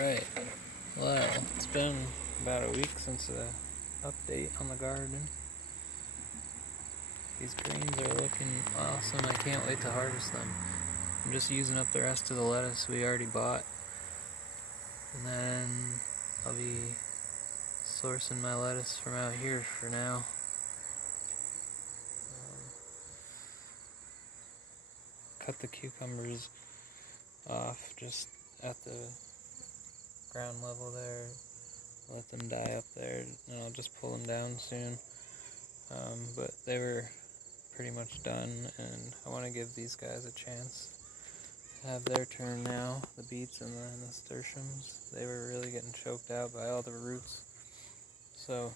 Alright, well, it's been about a week since the update on the garden. These greens are looking awesome. I can't wait to harvest them. I'm just using up the rest of the lettuce we already bought. And then I'll be sourcing my lettuce from out here for now. Cut the cucumbers off just at the ground level there. Let them die up there, and I'll just pull them down soon. But they were pretty much done, and I want to give these guys a chance to have their turn now. The beets and the nasturtiums, they were really getting choked out by all the roots. So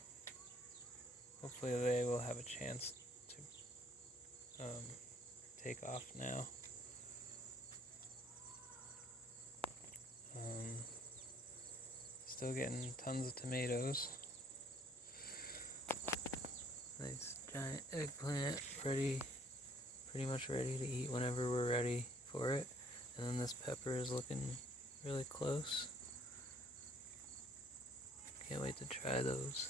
hopefully they will have a chance to take off now. Still getting tons of tomatoes. Nice giant eggplant, pretty much ready to eat whenever we're ready for it. And then this pepper is looking really close. Can't wait to try those.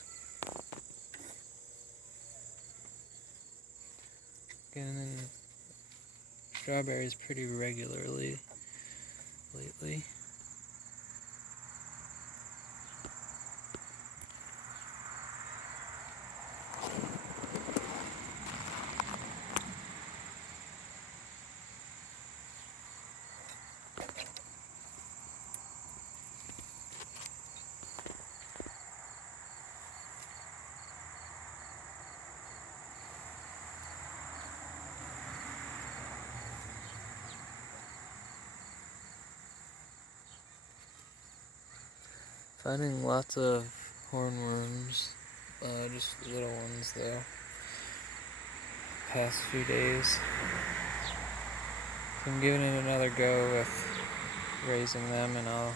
Getting strawberries pretty regularly lately. Finding lots of hornworms, just little ones though. Past few days. So I'm giving it another go with raising them, and I'll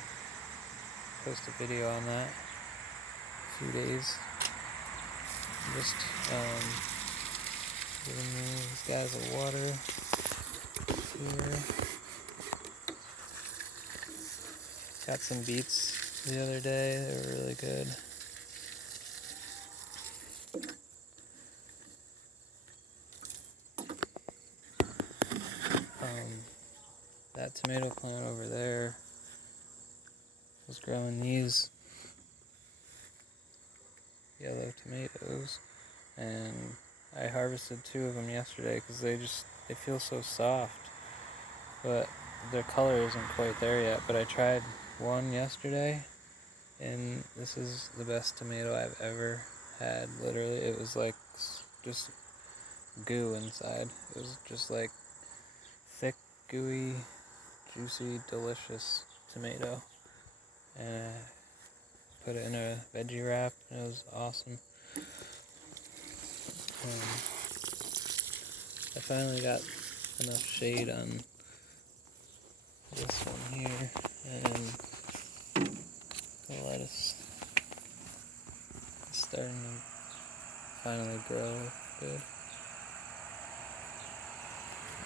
post a video on that in a few days. I'm just giving these guys a water here. Got some beets the other day, they were really good. That tomato plant over there was growing these yellow tomatoes, and I harvested 2 of them yesterday because they feel so soft, but their color isn't quite there yet. But I tried one yesterday, and this is the best tomato I've ever had. Literally, it was like just goo inside. It was just like thick, gooey, juicy, delicious tomato. And I put it in a veggie wrap, and it was awesome. I finally got enough shade on this one here, and the lettuce is starting to finally grow good.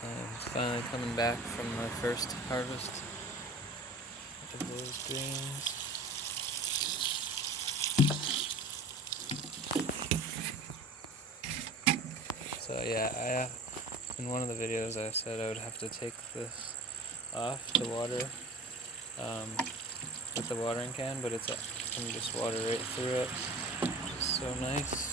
I'm finally coming back from my first harvest of those greens. So yeah, in one of the videos I said I would have to take this off to water with the watering can, but I can just water right through it, which is so nice.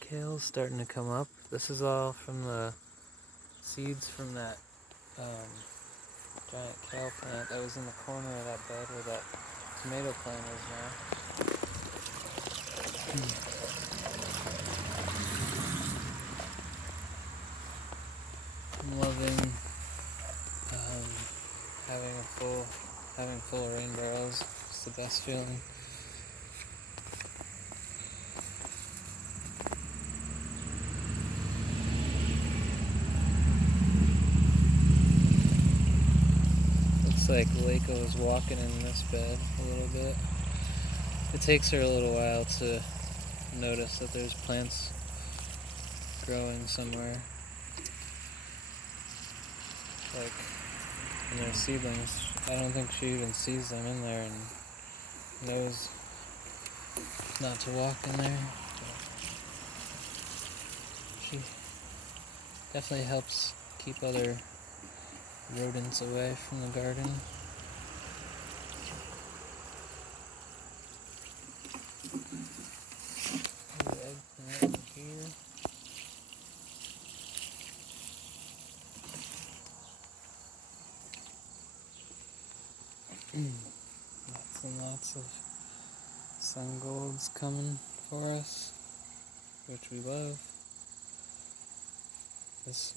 Kale's starting to come up. This is all from the seeds from that giant kale plant that was in the corner of that bed where that tomato plant is now. I'm loving having full rain barrels. It's the best feeling. Looks like Leiko is walking in this bed a little bit. It takes her a little while to notice that there's plants growing somewhere. Like, when they're seedlings, I don't think she even sees them in there and knows not to walk in there. She definitely helps keep other rodents away from the garden. The eggplant here. Lots and lots of sun golds coming for us, which we love. This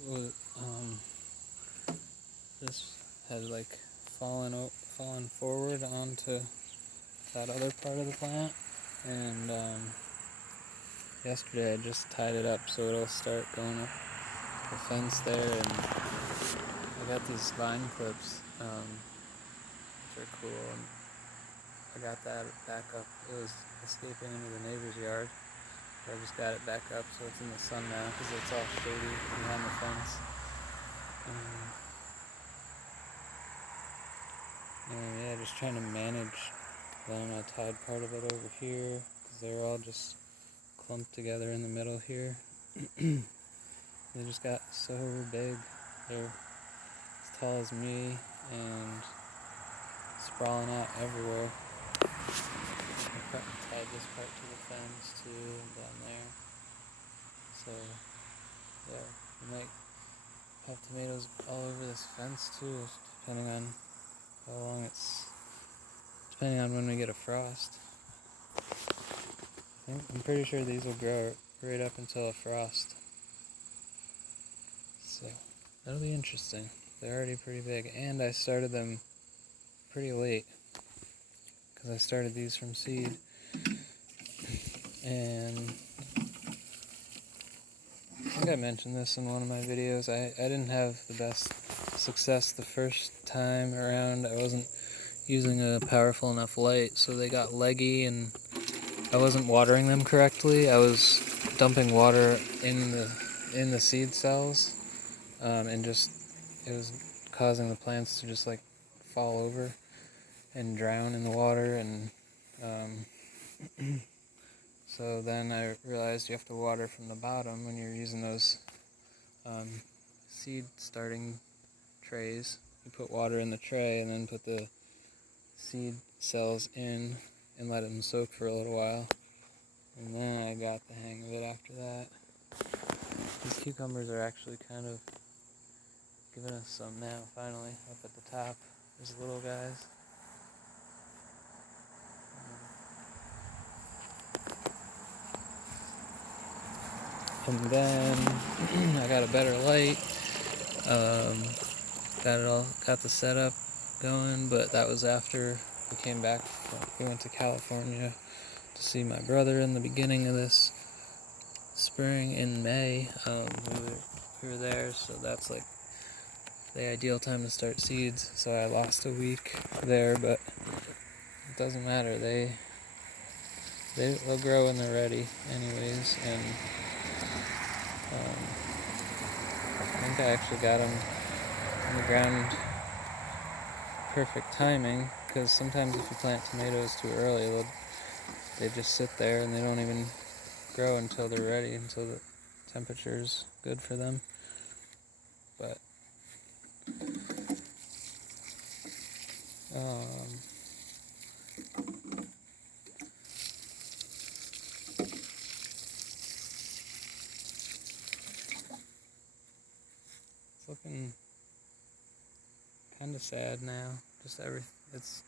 had like fallen forward onto that other part of the plant, and yesterday I just tied it up so it'll start going up the fence there, and I got these vine clips, which are cool, and I got that back up. It was escaping into the neighbor's yard. I just got it back up so it's in the sun now because it's all shady behind the fence. And yeah, just trying to manage them. I tied part of it over here because they're all just clumped together in the middle here. They just got so big. They're as tall as me and sprawling out everywhere. I tied this part to the fence too, and down there. So yeah, we might have tomatoes all over this fence too, depending on how long depending on when we get a frost. I'm pretty sure these will grow right up until a frost. So that'll be interesting. They're already pretty big, and I started them pretty late because I started these from seed, and I think I mentioned this in one of my videos. I didn't have the best success the first time around. I wasn't using a powerful enough light, so they got leggy, and I wasn't watering them correctly. I was dumping water in the seed cells, and just it was causing the plants to just like fall over and drown in the water, and so then I realized you have to water from the bottom when you're using those seed starting trays. You put water in the tray and then put the seed cells in and let them soak for a little while, and then I got the hang of it after that. These cucumbers are actually kind of giving us some now, finally, up at the top. There's little guys. And then I got a better light, got the setup going, but that was after we came back. We went to California to see my brother in the beginning of this spring in May. We were there, so that's like the ideal time to start seeds. So I lost a week there, but it doesn't matter. They'll grow when they're ready, anyways. And I think I actually got them in the ground perfect timing, because sometimes if you plant tomatoes too early, they just sit there and they don't even grow until they're ready, until the temperature's good for them. But it's looking kind of sad now. It's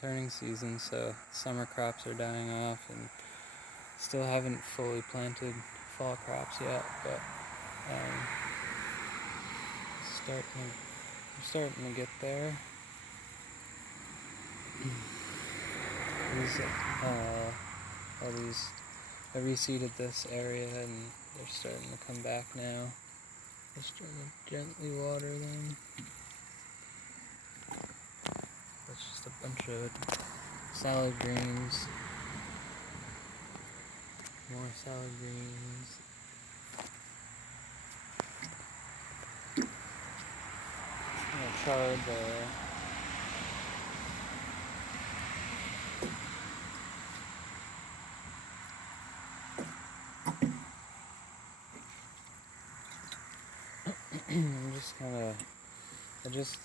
turning season, so summer crops are dying off, and Still haven't fully planted fall crops yet, but I'm starting to get there. I reseeded this area and they're starting to come back now. Just trying to gently water them. That's just a bunch of salad greens. More salad greens. Chard there. I just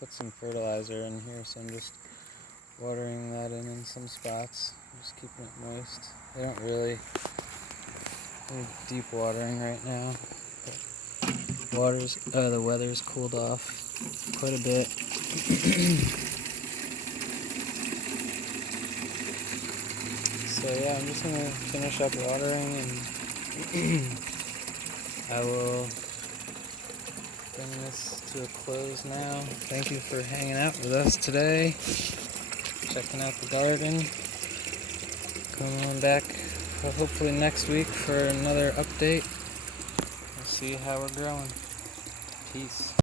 put some fertilizer in here, so I'm just watering that in some spots, just keeping it moist. They don't really need deep watering right now. The weather's cooled off quite a bit. So yeah, I'm just gonna finish up watering and I will bring this to a close now. Thank you for hanging out with us today, checking out the garden. Come on back hopefully next week for another update. We'll see how we're growing. Peace.